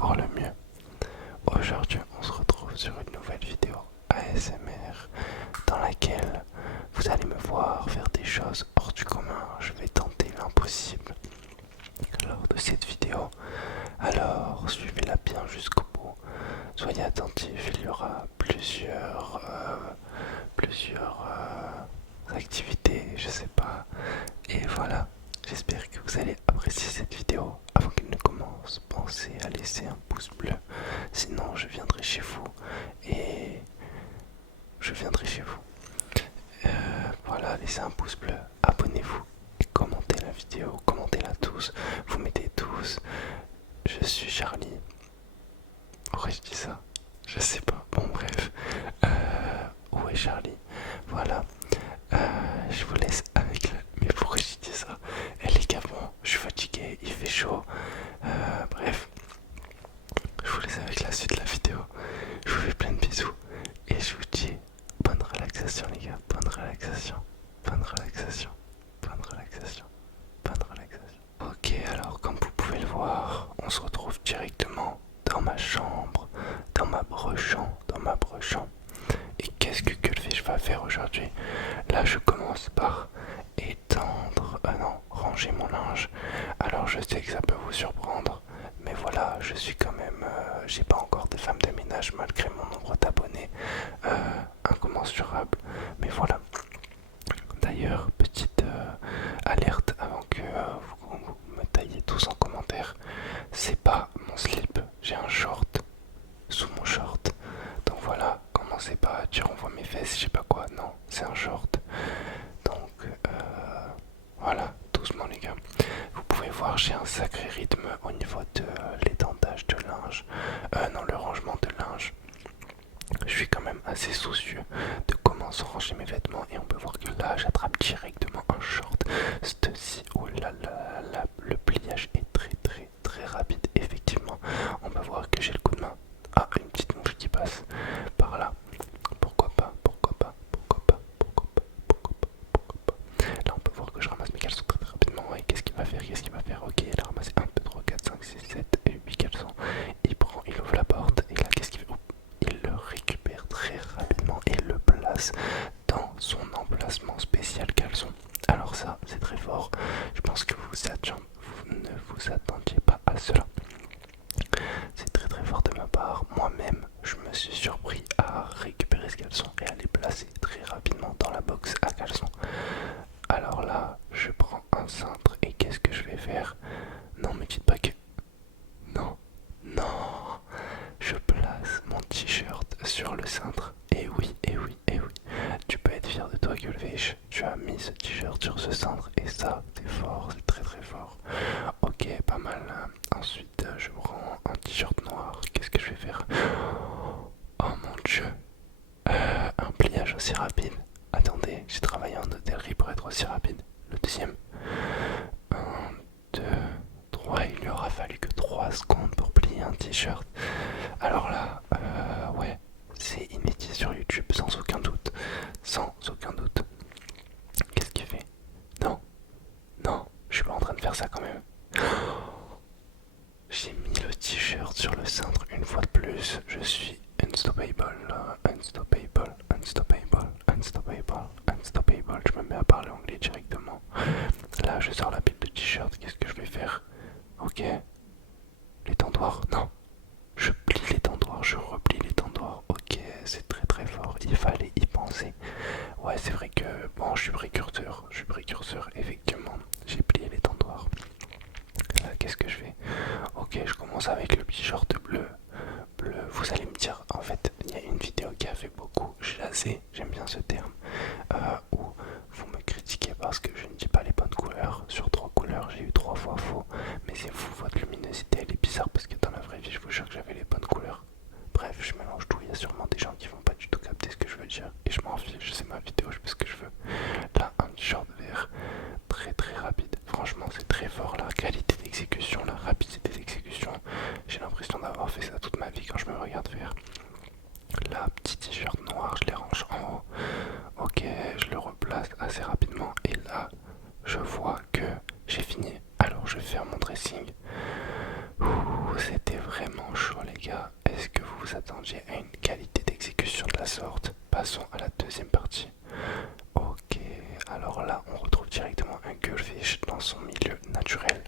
pour le mieux. Aujourd'hui, on se retrouve sur une nouvelle vidéo ASMR dans laquelle vous allez me voir faire des choses hors du commun. Je vais tenter l'impossible lors de cette vidéo. Alors, suivez-la bien jusqu'au bout. Soyez attentifs, il y aura plusieurs activités, je sais pas. Et voilà, j'espère que vous allez apprécier cette vidéo. Avant qu'elle ne commence, pensez à laisser un pouce bleu. Sinon, je viendrai chez vous et je viendrai chez vous. Voilà, laissez un pouce bleu, abonnez-vous et commentez la vidéo. Commentez-la tous. Vous mettez tous. Je suis Charlie. Aurais-je dit ça? Je sais pas. Bon, bref. Où est Charlie? Voilà. Je vous laisse avec la... Mais pourquoi j'ai dit ça? Les gars, bon, je suis fatigué, il fait chaud. Bref. Je vous laisse avec la suite de la vidéo. Je vous fais plein de bisous. Et je vous dis bonne relaxation les gars. Bonne relaxation. Bonne relaxation. Bonne relaxation. Bonne relaxation. Ok, alors comme vous pouvez le voir, on se retrouve directement dans ma chambre, dans ma brochant. Et qu'est-ce que je vais faire aujourd'hui? Là, je commence par étendre, non, ranger mon linge. Alors, je sais que ça peut vous surprendre, mais voilà, je suis quand même, j'ai pas encore de femme de ménage malgré mon nombre d'abonnés incommensurable. Mais voilà. D'ailleurs, petite alerte avant que vous me taillez tous en commentaire. C'est pas mon slip, j'ai un short sous mon short. Donc voilà, commencez pas à dire on voit mes fesses, je sais pas quoi. Non, c'est un short. Donc voilà, doucement les gars. Vous pouvez voir, j'ai un sacré rythme au niveau de l'étendage de linge. Non, le rangement de linge. Je suis quand même assez soucieux de comment se ranger mes vêtements. Et on peut voir que là, j'attrape directement un short. Ceci, oh là là là, le pliage est très rapide. Effectivement, on peut voir que j'ai le coup de main. Ah, une petite mouche qui passe par là. Pourquoi pas. Là, on peut voir que je ramasse mes caleçons très rapidement. Ouais, qu'est-ce qu'il va faire? Ok, il a ramassé 1, 2, 3, 4, 5, 6, 7 et 8 caleçons. Il ouvre la porte. Et là, qu'est-ce qu'il fait? Il le récupère très rapidement et le place dans son emplacement spécial caleçon. Alors ça, c'est très fort. Je pense que vous ne vous attendiez pas à cela. C'est très fort de ma part. Moi-même, je me suis surpris à récupérer ce caleçon et à les placer très rapidement dans la box à caleçon. Alors là, je prends un cintre et qu'est-ce que je vais faire? Non, me dites pas que... Non, je place mon t-shirt sur le cintre. Et oui. Tu peux être fier de toi, Gulvech. Tu as mis ce t-shirt sur ce cintre et ça, c'est fort, c'est très fort. Ok, pas mal. Ensuite, je prends un t-shirt noir. Qu'est-ce que je vais faire? Oh mon dieu. Un pliage aussi rapide. Attendez, j'ai travaillé en hôtellerie pour être aussi rapide. Le deuxième. 1, 2, 3. Il lui aura fallu que 3 secondes pour plier un t-shirt. Alors là, ouais, c'est inédit sur YouTube, sans aucun doute. Qu'est-ce qu'il fait? Non, je suis pas en train de faire ça quand même. J'ai mis le t-shirt sur le cintre une fois de plus. Je suis unstoppable. Je me mets à parler anglais directement. Là, je sors la pile de t-shirt. Qu'est-ce que je vais faire? Ok. L'étendoir. Non. Je plie l'étendoir. Je replie l'étendoir. Ok, c'est très fort. Il fallait y penser. Ouais, c'est vrai que... Bon, je suis précurseur. Effectivement. J'ai plié l'étendoir. Là, qu'est-ce que je fais? Ok, je commence avec le t-shirt bleu. Vous allez me dire, en fait, il y a une vidéo qui a fait beaucoup jaser, j'aime bien ce terme, où vous me critiquez parce que je ne dis pas les bonnes couleurs. Sur 3 couleurs, j'ai eu 3 fois faux. Mais c'est vous, votre luminosité, elle est bizarre parce que dans la vraie vie, je vous jure que j'avais les bonnes couleurs. Bref, je mélange tout, il y a sûrement des gens qui vont pas du tout capter ce que je veux dire. Et je m'en fiche, c'est ma vidéo, je fais ce que je veux. Là, un t-shirt vert, très rapide. Franchement, c'est très fort, la qualité d'exécution, la rapidité d'exécution. J'ai l'impression d'avoir fait ça toute ma vie quand je me regarde faire. Là, petit t-shirt noir, je les range en haut. Ok, je le replace assez rapidement. Et là, je vois que j'ai fini. Alors, je vais faire mon dressing. C'était vraiment vous attendiez à une qualité d'exécution de la sorte, passons à la deuxième partie. Ok, alors là on retrouve directement un Gullfish dans son milieu naturel.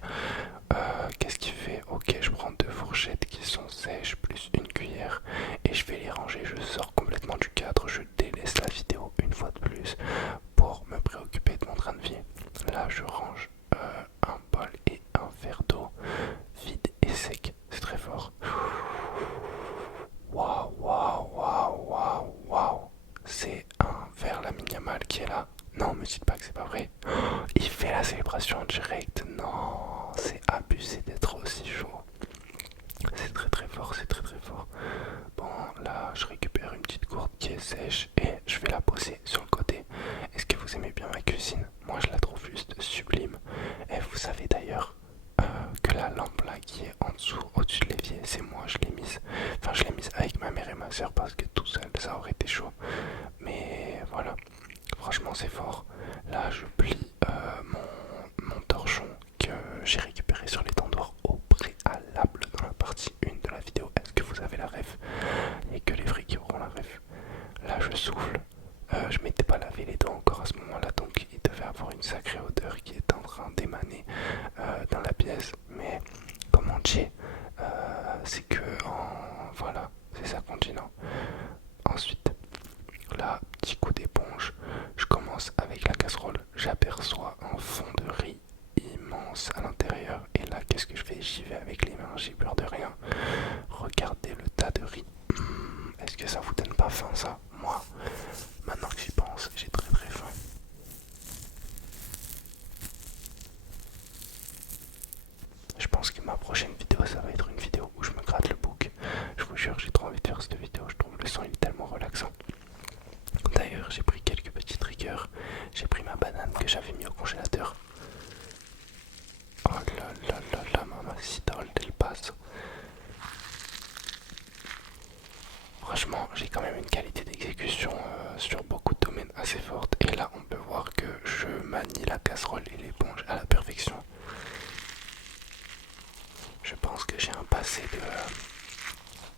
Qu'est-ce qu'il fait? Ok, je prends 2 fourchettes qui sont sèches plus une cuillère et je vais les ranger. Je sors complètement du cadre, je délaisse la vidéo une fois de plus pour me préoccuper de mon train de vie. Là je range un bol et un verre d'eau vide et sec, c'est très fort. Waouh, waouh, waouh, waouh, waouh. C'est un verre la minimal qui est là. Non, me dites pas que c'est pas vrai. Il fait la célébration en direct. Non, c'est abusé d'être aussi chaud. C'est très très fort, c'est très très fort. Bon, là, je récupère une petite gourde qui est sèche et je vais la poser sur le côté. Est-ce que vous aimez bien ma cuisine? Moi, je la trouve juste sublime. Et vous savez d'ailleurs que la lampe là qui est en dessous, au-dessus de l'évier, c'est moi, je l'ai mise. Enfin, je l'ai mise avec ma mère et ma soeur parce que tout seul, ça aurait été chaud. Mais voilà, franchement, c'est fort. Là, je plie mon torchon que j'ai récupéré sur l'étendoir au préalable dans la partie 1 de la vidéo. Est-ce que vous avez la ref? Il n'y a que les vrais qui auront la ref. Là, je souffle. Je m'étais pas lavé les dents encore à ce moment-là, donc il devait avoir une sacrée odeur qui est en train d'émaner dans la pièce. Mais comme on dit, c'est que voilà, c'est ça qu'on dit, non? Ensuite, là, petit coup d'éponge, je commence avec la casserole. J'aperçois un fond de riz immense à l'intérieur. Et là, qu'est-ce que je fais? J'y vais avec les mains, j'ai peur de rien. Regardez le tas de riz. Est-ce que ça vous donne pas faim, ça? Moi, maintenant que j'y pense, j'ai très très faim. Je pense que ma prochaine vidéo, ça va être une vidéo où je me gratte le bouc. Je vous jure, j'ai trop envie de faire cette vidéo. Je trouve le son il est tellement relaxant. D'ailleurs, j'ai pris quelques petits triggers. J'ai pris ma banane que j'avais mis au congélateur. Oh là là là là, mamacita del paso. Franchement, j'ai quand même une qualité d'exécution sur beaucoup de domaines assez forte. Et là, on peut voir que je manie la casserole et l'éponge à la perfection. Je pense que j'ai un passé de...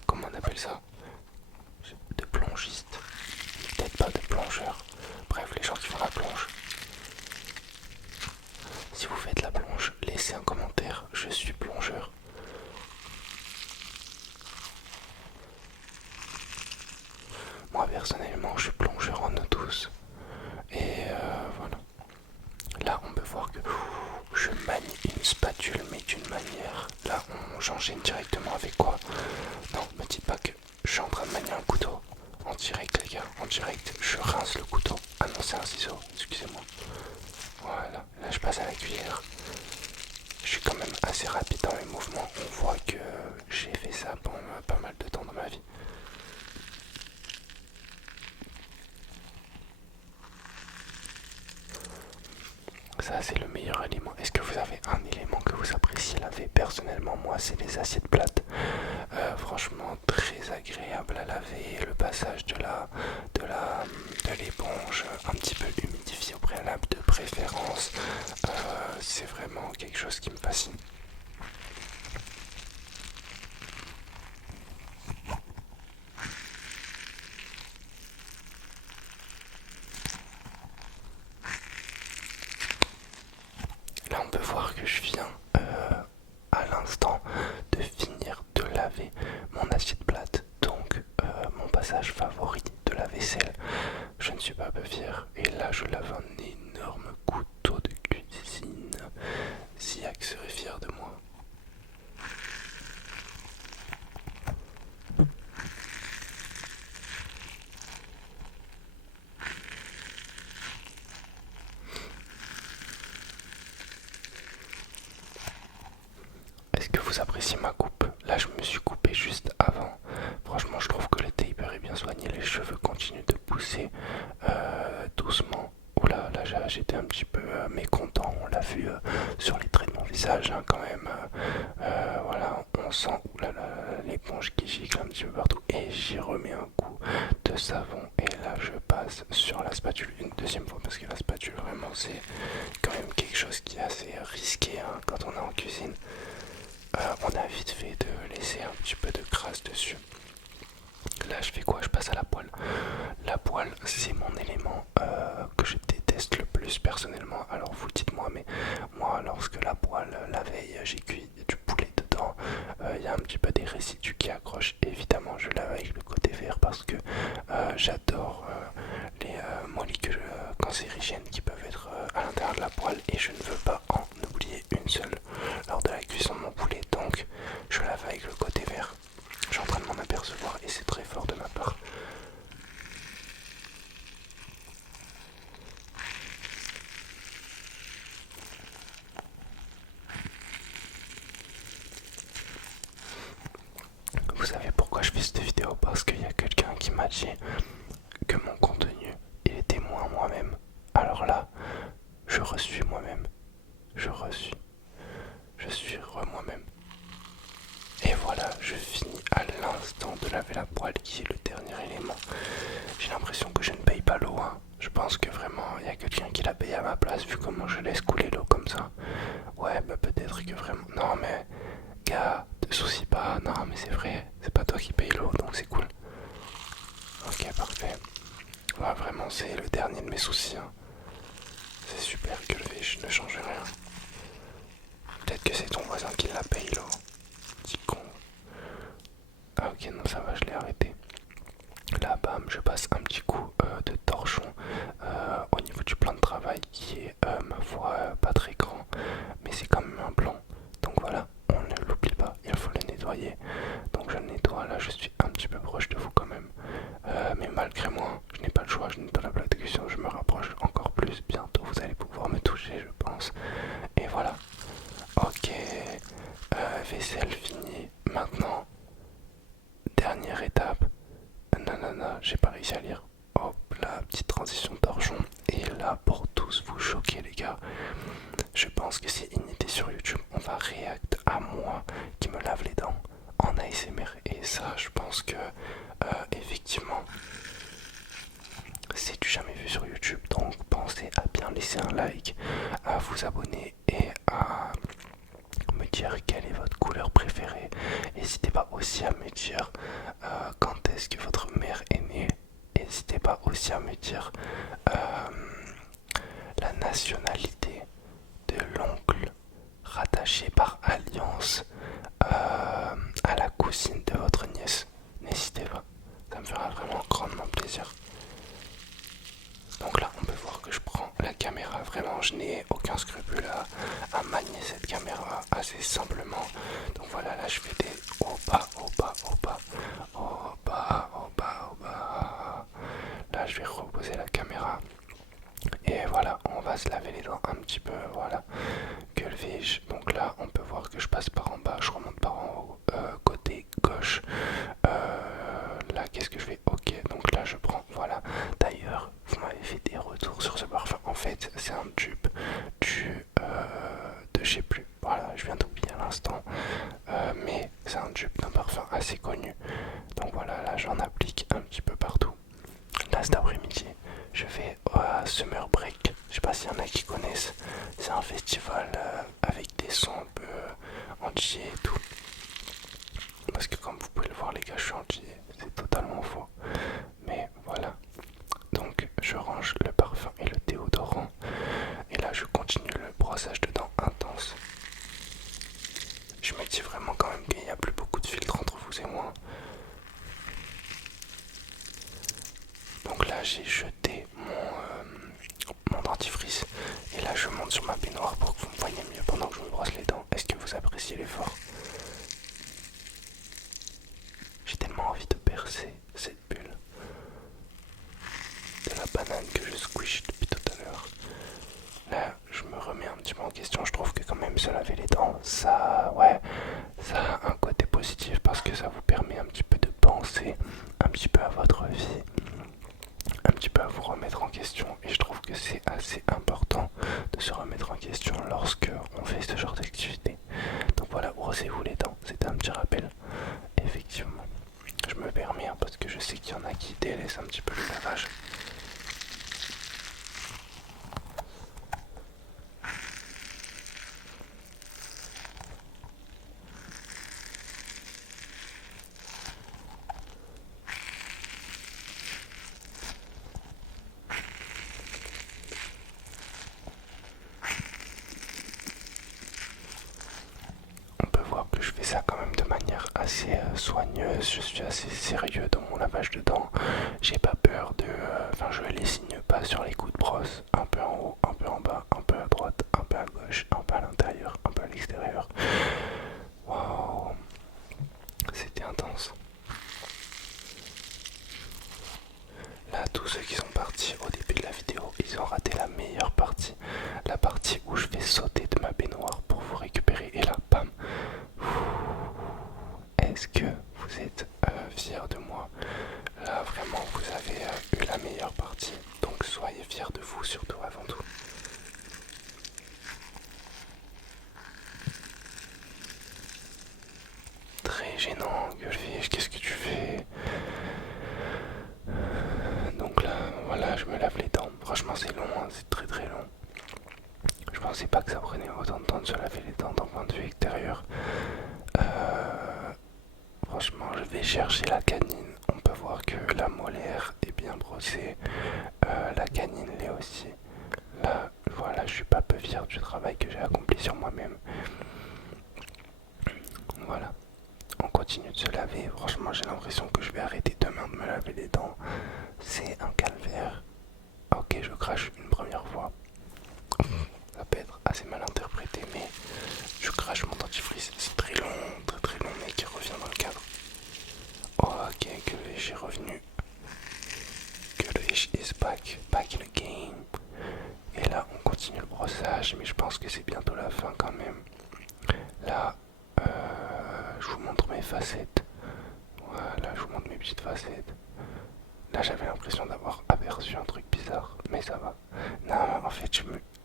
comment on appelle ça? De plongiste. Peut-être pas de plongeur. Bref, les gens qui font la plonge. Si vous faites la plonge, laissez un commentaire. Je suis plongeur. Moi personnellement, je suis plongeur en eau douce. Et voilà. Là, on peut voir que je manie une spatule, mais d'une manière. Là, j'enchaîne directement avec quoi? Non, me dites pas que je suis en train de manier un couteau. En direct, les gars, en direct, je rince le couteau. Ah non, c'est un ciseau, excusez-moi. Voilà, là je passe à la cuillère. Je suis quand même assez rapide dans mes mouvements. On voit que j'ai fait ça pendant pas mal de temps dans ma vie. Ça, c'est le meilleur aliment. Est-ce que vous avez un élément que vous appréciez laver? Personnellement, moi, c'est les assiettes plates. Franchement, très agréable à laver. Le passage de l'éponge, un petit peu humidifié au préalable de préférence. C'est vraiment quelque chose qui me fascine. Là, on peut voir que je viens à l'instant de finir de laver mon assiette plate, donc mon passage favori de la vaisselle. Je ne suis pas peu fier. Et là, je lave un énorme couteau de cuisine. Ziak serait fier de moi. Est-ce que vous appréciez ma coupe? Là, je me suis coupé juste avant. Franchement, je trouve que le taper est bien soigné. Les cheveux continuent de pousser doucement. Oula, là, j'étais un petit peu mécontent. On l'a vu sur les traits de mon visage, hein, quand même. Voilà, on sent l'éponge qui gicle un petit peu partout. Et j'y remets un coup de savon. Et là, je passe sur la spatule une deuxième fois parce que la spatule, vraiment, c'est quand même quelque chose qui est assez risqué hein, quand on est en cuisine. On a vite fait de laisser un petit peu de crasse dessus. résidus qui accrochent. Évidemment, je lave avec le côté vert parce que j'adore les molécules cancérigènes qui peuvent être à l'intérieur de la poêle et je ne veux pas en oublier une seule lors de la cuisson de mon poulet. Donc, je lave avec le côté vert. Je suis en train de m'en apercevoir et c'est très fort de ma part. Vous savez pourquoi je fais cette vidéo? Parce qu'il y a quelqu'un qui m'a dit que mon contenu il était moins moi-même. Alors là, je reçus moi-même. Je reçus. Je suis moi-même. Et voilà, je finis à l'instant de laver la poêle qui est le dernier élément. J'ai l'impression que je ne paye pas l'eau. Hein. Je pense que vraiment il y a quelqu'un qui la paye à ma place vu comment je laisse couler l'eau comme ça. Ouais, bah peut-être que vraiment. Non mais, gars, te soucie pas. Non mais c'est vrai, c'est pas toi qui paye l'eau donc c'est cool. Ok, parfait. Ouais, vraiment, c'est le dernier de mes soucis. Hein. C'est super que le fiche ne change rien. Peut-être que c'est ton voisin qui la paye l'eau. Petit con. Ah ok, non ça va, je l'ai arrêté. Là, bam, je passe un petit coup de torchon au niveau du plan de travail qui est, ma foi, pas très grand, mais c'est quand même un plan. Donc voilà, on ne l'oublie pas, il faut le nettoyer. Donc je le nettoie, là je suis un petit peu proche de vous quand même. Mais malgré moi, je n'ai pas le choix, je nettoie la plaque de cuisson, je me rapproche encore plus. Bientôt vous allez pouvoir me toucher, je pense. Et voilà. Ok, vaisselle finie. Maintenant, dernière étape. Nanana, j'ai pas réussi à lire. Hop là, petite transition torchon. Et là, pour tous vous choquer, les gars, je pense que c'est inité sur YouTube. On va react à moi qui me lave les dents en ASMR. Et ça, je pense que, effectivement, c'est du jamais vu sur YouTube. Donc, pensez à bien laisser un like, à vous abonner et à me dire quelle est votre couleur préférée. N'hésitez pas aussi à me dire quand est-ce que votre mère est née. N'hésitez pas aussi à me dire la nationalité de l'oncle rattaché par alliance à la cousine de votre nièce. N'hésitez pas, ça me fera vraiment grandement plaisir. Donc là, on peut voir que je prends la caméra. Vraiment, je n'ai aucun scrupule à manier cette caméra assez simplement. Donc voilà, là, je fais des au bas, au bas, au bas, au bas, au bas, au bas. Là, je vais reposer la caméra. Et voilà, on va se laver les dents un petit peu. Voilà, que le vais-je? Donc là, on peut voir que je passe par en bas, je remonte par en haut, côté gauche. Là, qu'est-ce que je fais? Ok, donc là, je prends. Voilà. D'ailleurs, vous m'avez fait des retours sur ce parfum. En fait, c'est un dupe de je sais plus. Voilà, je viens d'oublier à l'instant. Mais c'est un dupe d'un parfum assez connu. Donc voilà, là, j'en applique un petit peu partout. Là, cet après-midi, je vais à Summer Break. Je sais pas s'il y en a qui connaissent. C'est un festival avec des sons un peu entiers et tout. Parce que comme vous pouvez le voir, les gars, je suis entier. C'est totalement faux. Mais voilà. Donc, je range le parfum et le déodorant. Et là, je continue le brossage de dents intense. Je me dis vraiment quand même qu'il n'y a plus beaucoup de filtres entre vous et moi. Donc là, j'ai jeté mon dentifrice. Et là, je monte sur ma baignoire pour que vous me voyez mieux pendant que je me brosse les dents. Est-ce que vous appréciez l'effort? J'ai tellement envie de percer cette bulle de la banane que je squish depuis tout à l'heure. Là, je me remets un petit peu en question. Je trouve que quand même se laver les dents, ça, ouais, ça a un côté positif parce que ça vous permet un petit peu de penser un petit peu à votre vie, un petit peu à vous remettre en question. Et je trouve que c'est assez important de se remettre en question lorsque on fait ce genre d'activité. Donc voilà, brossez-vous les dents. C'était un petit rappel. Effectivement, je me permets hein, parce que je sais qu'il y en a qui délaissent un petit peu le lavage. On peut voir que je fais ça quand même de manière assez soigneuse, je suis assez sérieux dans mon lavage de dents. J'ai pas peur de... Enfin, je les signe pas sur les coups de brosse. Un peu en haut, un peu en bas, un peu à droite, un peu à gauche, un peu à l'intérieur, un peu à l'extérieur. Waouh, c'était intense. Là, tous ceux qui sont partis au début de la vidéo, ils ont raté la meilleure partie. La partie où je vais sauter de ma baignoire pour vous récupérer. Et là, bam. Est-ce que vous êtes fiers de moi? Là, vraiment, vous avez eu la meilleure partie. Donc, soyez fiers de vous, surtout avant tout. Très gênant, Gueulfish, qu'est-ce que tu fais? Donc là, voilà, je me lave les dents. Franchement, c'est long, hein, c'est très très long. Je pensais pas que ça prenait autant de temps de se laver les dents d'un point de vue extérieur. Franchement, je vais chercher la canine. On peut voir que la molaire est bien brossée. La canine l'est aussi. Là, voilà, je suis pas peu fier du travail que j'ai accompli sur moi-même. Voilà. On continue de se laver. Franchement, j'ai l'impression que je vais arrêter demain de me laver les dents. C'est un calvaire. Ok, je crache une première fois. Ça peut être assez mal interprété, mais je crache mon dentifrice. C'est très long, très très long, mais qui revient dans le cadre. Ok, Gueulfish est revenu. Gueulfish is back in the game. Et là, on continue le brossage, mais je pense que c'est bientôt la fin quand même. Là, je vous montre mes facettes. Voilà, je vous montre mes petites facettes. Là, j'avais l'impression d'avoir aperçu un truc bizarre, mais ça va. Non, en fait,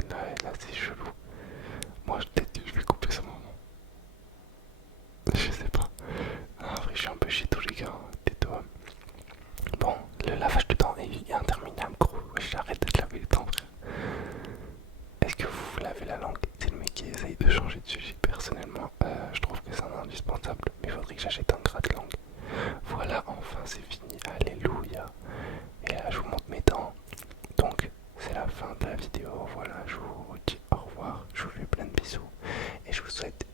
là c'est chelou. Moi, peut-être que je vais couper ce moment. Je sais pas. En vrai, je suis un peu chez tous les gars. Tais-toi. Bon, le lavage de dents est interminable, gros. J'arrête de te laver les dents, frère. Est-ce que vous vous lavez la langue? C'est le mec qui essaye de changer de sujet. Personnellement, je trouve que c'est un indispensable. Mais il faudrait que j'achète un gratte-langue. Voilà, enfin, c'est fini. Alléluia. Et là, je vous montre mes dents. Donc, c'est la fin de la vidéo. Voilà, je vous dis au revoir. Je vous fais plein de bisous. Et je vous souhaite